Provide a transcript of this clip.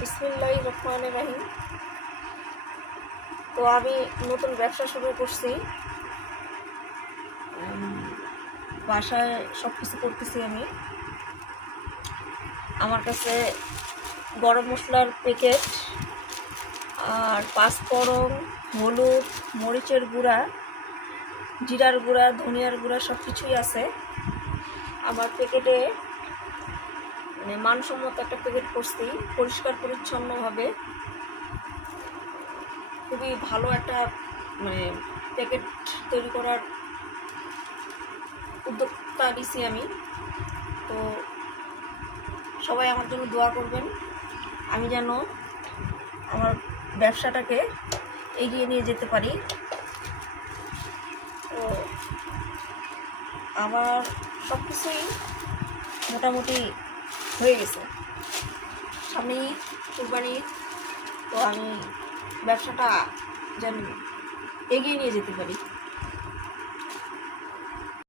বিসমিল্লাহির রহমানির রহিম। তো আমি নতুন ব্যবসা শুরু করছি, বাসায় সব কিছু করতেছি আমি। আমার কাছে গরম মশলার প্যাকেট আর পাঁচফোড়ন, হলুদ, মরিচের গুঁড়া, জিরার গুঁড়া, ধনিয়ার গুঁড়া সব কিছুই আছে আমার প্যাকেটে। মানে মানসম্মত একটা প্যাকেট করছি, পরিষ্কার পরিচ্ছন্নভাবে। খুবই ভালো একটা মানে প্যাকেট তৈরি করার উদ্যোক্তা নিছি আমি। তো সবাই আমার জন্য দোয়া করবেন, আমি যেন আমার ব্যবসাটাকে এগিয়ে নিয়ে যেতে পারি। তো আমার সব কিছুই মোটামুটি হয়ে গেছে, সামনেই কুরবানি। তো আমি ব্যবসাটা যেন এগিয়ে নিয়ে যেতে পারি।